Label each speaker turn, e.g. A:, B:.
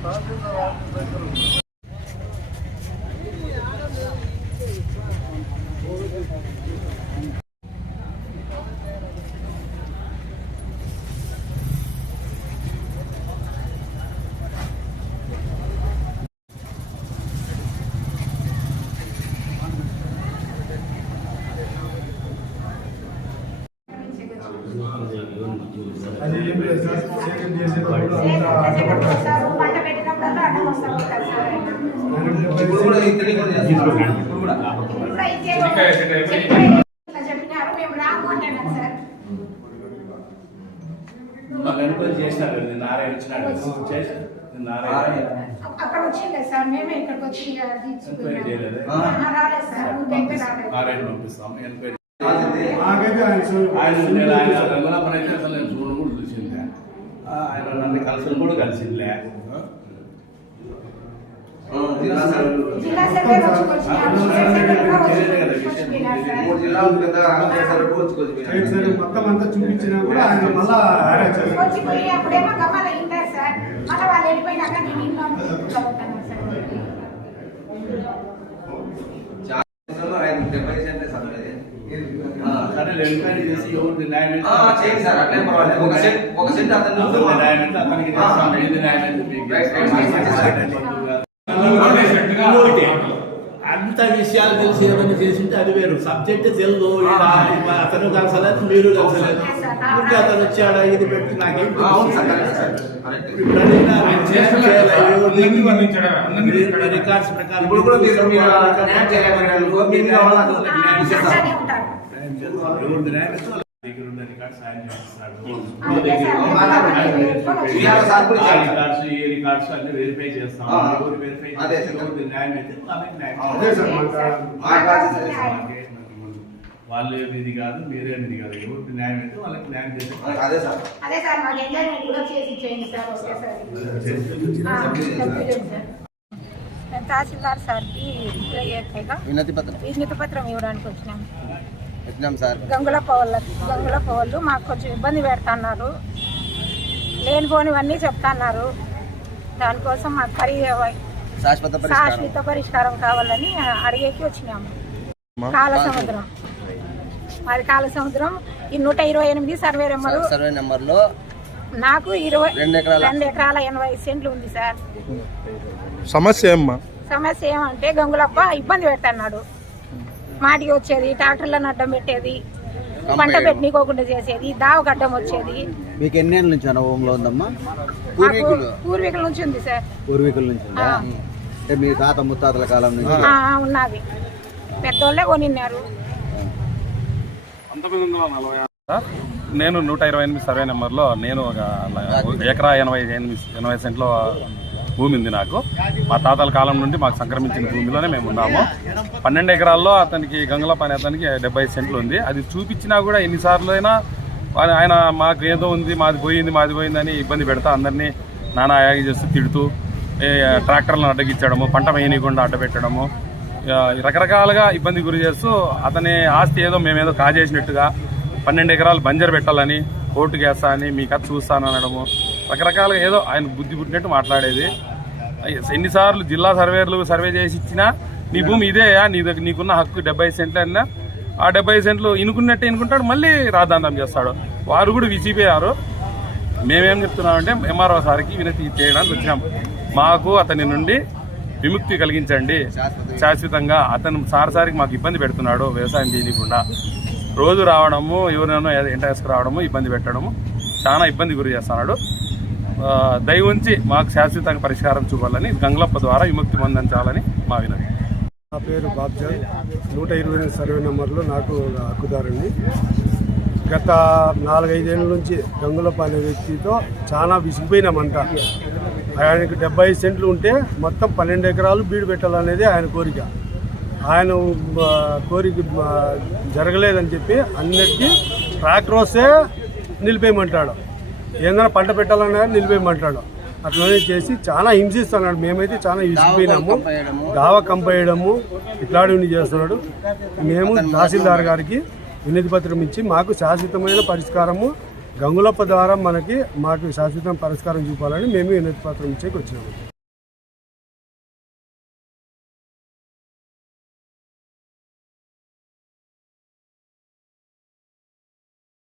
A: అది ఏం లేదు సార్, సేకరణ చేసేటప్పుడు
B: పంట పెట్టినప్పుడు అడ్డం వస్తాం సార్. చెప్పినారు మేము రాము అంటున్నాం సార్. అక్కడ వచ్చింది సార్, మేమే ఇక్కడికి వచ్చి రాలేదు సార్.
C: ఆయన నన్ను కలిసి కూడా కలిసిందిలే.
A: మొత్తం అంతా చూపించినా కూడా ఆయన మళ్ళా
B: అప్పుడేమో గమ్మాలు అయింటారు సార్. మళ్ళీ వాళ్ళు వెళ్ళిపోయినాక నేను ఇంట్లో చదువుతాను సార్.
C: ఎంక్వైరీ చేసి ఎవరిది న్యాయం
D: చేయండి సార్, అట్లే పర్వాలేదు. ఒక సెంట్ అతను
C: అంత విషయాలు తెలిసి ఏమైనా చేసింటే అది వేరు. సబ్జెక్ట్ తెలుగు, అతను కలిసలేదు, మీరు కలిసలేదు. అతను వచ్చాడా ఇది పెట్టి నాకేం రికార్డ్స్ ప్రకారం వెరిఫై చేస్తాం. వాళ్ళు ఏది కాదు, మీరేది కాదు. ఎవరికి న్యాయం అయితే వాళ్ళకి న్యాయం చేస్తాం.
B: తహసీల్దార్ సార్కి వినతి పత్రం ఇవ్వడానికి వచ్చినాం
D: సార్.
B: గంగులప్ప వాళ్ళు మాకు కొంచెం ఇబ్బంది పెడుతున్నారు, లేనిపోనివన్నీ చెప్తున్నారు. దానికోసం మాకు శాశ్వత పరిష్కారం కావాలని అడిగేకి వచ్చినాము. కాలసముద్రం, మాది కాలసముద్రం. ఈ 128 సర్వే నెంబర్లో నాకు 2 ఎకరాల 80 సెంట్లు ఉంది సార్.
A: సమస్య
B: ఏమంటే గంగులప్ప ఇబ్బంది పెడుతున్నాడు. మాటికి వచ్చేది, ట్రాక్టర్లను అడ్డం పెట్టేది, పంట పెట్టనీకోకుండా చేసేది, దావగడ్డం వచ్చేది.
D: మీకు ఎన్ని ఏళ్ళ నుంచి అనుభవంలో ఉందమ్మా?
B: పూర్వీకుల నుంచి ఉంది సార్.
D: పూర్వీకుల నుంచి మీ తాత ముత్తాతల కాలం నుంచి
B: ఉన్నది. పెద్దోళ్ళే కొనిన్నారు.
E: నేను 128 సర్వే నెంబర్లో నేను ఒక ఎకరా 80 సెంట్ల భూమి ఉంది నాకు. మా తాతల కాలం నుండి మాకు సంక్రమించిన భూమిలోనే మేము ఉన్నాము. 12 ఎకరాల్లో అతనికి గంగులప్ప అనే అతనికి 70 సెంట్లు ఉంది. అది చూపించినా కూడా ఎన్నిసార్లు అయినా ఆయన మాకు ఏదో ఉంది, మాది పోయింది అని ఇబ్బంది పెడతా అందరినీ నానా యాగి చేస్తూ తిడుతూ ట్రాక్టర్లను అడ్డగించడము, పంట వేయనీయకుండా అడ్డపెట్టడము, రకరకాలుగా ఇబ్బంది గురి చేస్తూ అతని ఆస్తి ఏదో మేమేదో కాజేసినట్టుగా 12 ఎకరాలు బంజరు పెట్టాలని, కోర్టుకు వేస్తా అని, మీ కథ చూస్తాను అనడము, రకరకాలుగా ఏదో ఆయన బుద్ధి పుట్టినట్టు మాట్లాడేది. ఎన్నిసార్లు జిల్లా సర్వే చేసి ఇచ్చినా నీ భూమి ఇదేయా, నీకున్న హక్కు 70 సెంట్లు అన్నా ఆ 70 సెంట్లు ఇనుకున్నట్టే ఇనుకుంటాడు, మళ్ళీ రాద్ధాంతం చేస్తాడు. వారు కూడా విసిపోయారు. మేమేం చెప్తున్నామంటే ఎంఆర్ఓ సార్కి వినతి చేయడానికి వచ్చినాం. మాకు అతని నుండి విముక్తి కలిగించండి శాశ్వతంగా. అతను సారికి మాకు ఇబ్బంది పెడుతున్నాడు, వ్యవసాయం చేయకుండా రోజు రావడము, ఎవరినో ఎంట వేసుకురావడము, ఇబ్బంది పెట్టడము, చాలా ఇబ్బంది గురి చేస్తున్నాడు. దయ ఉంచి మాకు శాశ్వతంగా పరిష్కారం చూపాలని గంగులప్ప ద్వారా విముక్తి పొందించాలని మా వినతి.
A: నా పేరు బాబ్జాన్, 128 సర్వే నెంబర్లో నాకు హక్కుదారుని. గత 4-5 ఏళ్ళ నుంచి గంగులప్ప అనే వ్యక్తితో చాలా విసిగిపోయినామంట. ఆయనకు 70 సెంట్లు ఉంటే మొత్తం 12 ఎకరాలు బీడు పెట్టాలనేది ఆయన కోరిక. ఆయన కోరిక జరగలేదని చెప్పి అన్నిటికీ ట్రాక్టర్ వస్తే నిలిపేయమంటాడు, ఏదైనా పంట పెట్టాలన్నా నిలిపేయమంటాడు. అట్లనే చేసి చాలా హింసిస్తున్నాడు. మేమైతే చాలా విసిగిపోయినాము. దావా కంపేయడము ఇట్లాంటివన్నీ చేస్తున్నాడు. మేము తహసీల్దార్ గారికి వినతి పత్రం ఇచ్చి మాకు శాశ్వతమైన పరిష్కారము గంగులప్ప ద్వారా మాకు శాశ్వతమైన పరిష్కారం చూపాలని మేము వినతి పత్రం ఇచ్చేకి వచ్చినాము.